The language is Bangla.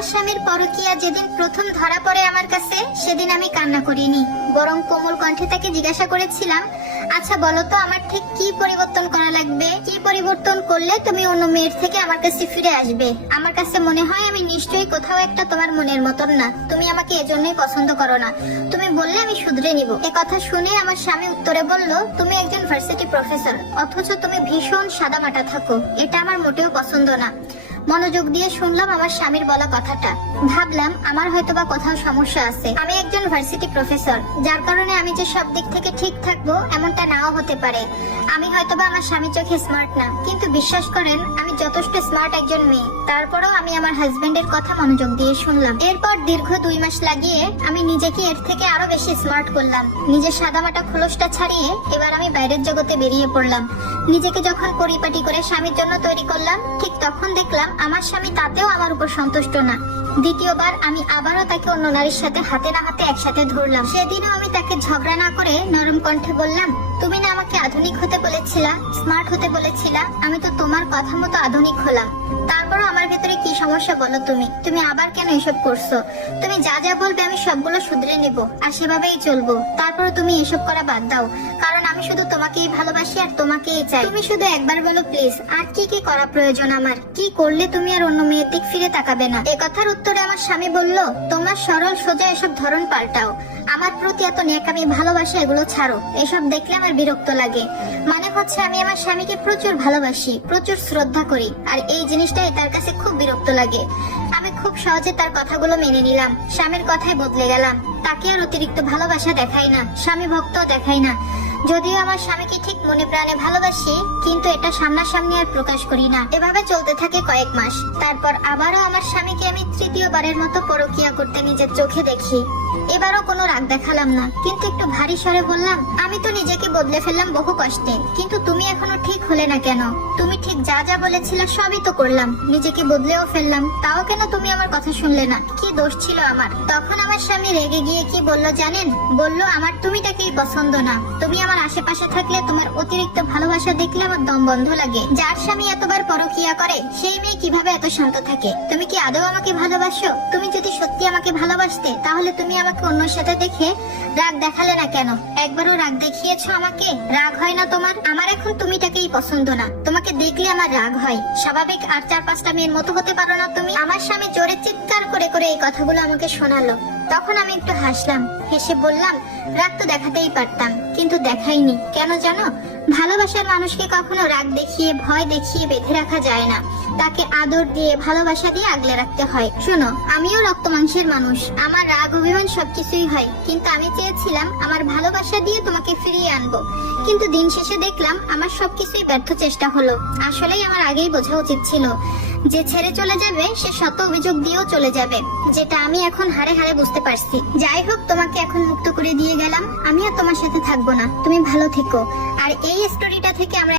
আমার স্বামীর পরকীয়া যেদিন প্রথম ধরা পড়ে আমার কাছে, সেদিন আমি কান্না করিনি, বরং কোমল কণ্ঠে তাকে জিজ্ঞাসা করেছিলাম, আচ্ছা বলো তো আমার ঠিক কি পরিবর্তন করা লাগবে, কি পরিবর্তন করলে তুমি অন্য মেয়ের থেকে আমার কাছে ফিরে আসবে? আমার কাছে মনে হয় আমি নিশ্চয়ই কোথাও একটা তোমার মনের মতন না, তুমি আমাকে এজন্যই পছন্দ করো না, তুমি বললে আমি শুধরে নিব। এ কথা শুনে আমার স্বামী উত্তরে বলল, তুমি একজন ভার্সিটি প্রফেসর, অথচ তুমি ভীষণ সাদামাটা থাকো, এটা আমার মোটেও পছন্দ না। মনোযোগ দিয়ে শুনলাম আমার স্বামীর বলা কথাটা, ভাবলাম আমার হয়তোবা কোথাও সমস্যা আছে। আমি একজন ভার্সিটি প্রফেসর, যার কারণে আমি যে সব দিক থেকে ঠিক থাকবো এমনটা নাও হতে পারে। আমি হয়তোবা আমার স্বামীর চোখে স্মার্ট না, কিন্তু বিশ্বাস করেন আমি যথেষ্ট স্মার্ট একজন মেয়ে। তারপরেও আমি আমার হাজবেন্ডের কথা মনোযোগ দিয়ে শুনলাম। এরপর দীর্ঘ 2 মাস লাগিয়ে আমি নিজেকে এর থেকে আরো বেশি স্মার্ট করলাম। নিজের সাদামাটা খোলসটা ছাড়িয়ে এবার আমি বাইরের জগতে বেরিয়ে পড়লাম। নিজেকে যখন পরিপাটি করে স্বামীর জন্য তৈরি করলাম, ঠিক তখন দেখলাম আমার স্বামী তাতেও আমার উপর সন্তুষ্ট না। দ্বিতীয়বার আমি আবারও তাকে অন্য নারীর সাথে হাতে না হাতে একসাথে ধরলাম। সেদিনও আমি তাকে ঝগড়া না করে নরম কণ্ঠে বললাম, তুমি না আমাকে আধুনিক হতে বলেছিলা, স্মার্ট হতে বলেছিলা, আমি তো তোমার কথা মতো আধুনিক হলাম। তারপরও আমার ভেতরে কি সমস্যা বলো তুমি? তুমি আবার কেন এসব করছো? তুমি যা যা বলবে আমি সবগুলো শুধরে নেব আর সেভাবেই চলবো। তারপরও তুমি এসব করা বাদ দাও, কারণ আমি শুধু তোমাকেই ভালোবাসি আর তোমাকেই চাই। তুমি শুধু একবার বলো প্লিজ, আর কি কি করা প্রয়োজন আমার? কি করলে তুমি আর অন্য মেয়ের দিক ফিরে তাকাবে না? এ কথার উত্তরে আমার স্বামী বলল, তোমার সরল সোজা এসব ধরন পাল্টাও। আমার প্রতি এত নেকামি ভালোবাসা এগুলো ছাড়ো, এসব দেখলে আমার বিরক্ত লাগে। মানে হচ্ছে আমি আমার স্বামীকে প্রচুর ভালোবাসি, প্রচুর শ্রদ্ধা করি, আর এই জিনিসটাই তার কাছে খুব বিরক্ত লাগে। আমি খুব সহজে তার কথাগুলো মেনে নিলাম, স্বামীর কথায় বদলে গেলাম। তাকে আর অতিরিক্ত ভালোবাসা দেখাই না, স্বামী ভক্ত দেখাই না। যদিও আমার স্বামীকে ঠিক মনে প্রাণে ভালোবাসি, কিন্তু এটা সামনাসামনি আর প্রকাশ করি না। এভাবে চলতে থাকে কয়েক মাস। তারপর আবারও আমার স্বামীকে আমি তৃতীয়বারের মতো পরকীয়া করতে নিজের চোখে দেখি। এবারও কোনো রাগ দেখালাম না, কিন্তু একটু ভারী স্বরে বললাম, আমি তো নিজেকে বদলে ফেললাম বহু কষ্টে, কিন্তু তুমি এখনো ঠিক হলে না কেন? তুমি ঠিক যা যা বলেছিলে সবই তো করলাম, নিজেকে বদলেও ফেললাম, তাও কেন তুমি আমার কথা শুনলে না? কি দোষ ছিল আমার? তখন আমার স্বামী রেগে গিয়ে কি বলল জানেন? বলল, আমার তুমিটাকেই পছন্দ না, তুমি আমার আশেপাশে থাকলে তোমার অতিরিক্ত ভালোবাসা দেখলে আমার দম বন্ধ লাগে। যার স্বামী এতবার পরকীয়া করে সেই মেয়ে কিভাবে এত শান্ত থাকে? তুমি কি আদৌ আমাকে ভালোবাসো? তুমি যদি সত্যি আমাকে ভালোবাসতে, তাহলে তুমি আমাকে অন্যর সাথে দেখে রাগ দেখালে না কেন? একবারও রাগ দেখিয়েছো আমাকে? রাগ হয় না তোমার? আমার এখন তুমিটাকেই পছন্দ না, তোমাকে দেখলে আমার রাগ হয়। স্বাভাবিক আর 4-5টা মেয়ের মতো হতে পারো না তুমি? আমার স্বামী জোরে চিৎকার করে করে এই কথাগুলো আমাকে শোনালো। তখন আমি একটু হাসলাম, হেসে বললাম, রাগ তো দেখাতেই পারতাম, কিন্তু দেখাইনি। কেন জানো? ভালোবাসার মানুষকে কখনো রাগ দেখিয়ে ভয় দেখিয়ে বেঁধে রাখা যায় না, তাকে আদর দিয়ে ভালোবাসা দিয়ে আগলে রাখতে হয়। শোনো, আমিও রক্ত মাংসের মানুষ, আমার রাগ অভিমান সবকিছুই হয়, কিন্তু আমি চেয়েছিলাম আমার ভালোবাসা দিয়ে তোমাকে ফিরিয়ে আনবো। কিন্তু দিন শেষে দেখলাম আমার সবকিছুই ব্যর্থ চেষ্টা হলো। আসলেই আমার আগেই বোঝা উচিত ছিল, যে ছেড়ে চলে যাবে সে শত অভিযোগ দিয়েও চলে যাবে, যেটা আমি এখন হারে হারে বুঝতে পারছি। যাই হোক, তোমাকে এখন মুক্ত করে দিয়ে গেলাম, আমি আর তোমার সাথে থাকবো না, তুমি ভালো থেকো। আর এই স্টোরিটা থেকে আমরা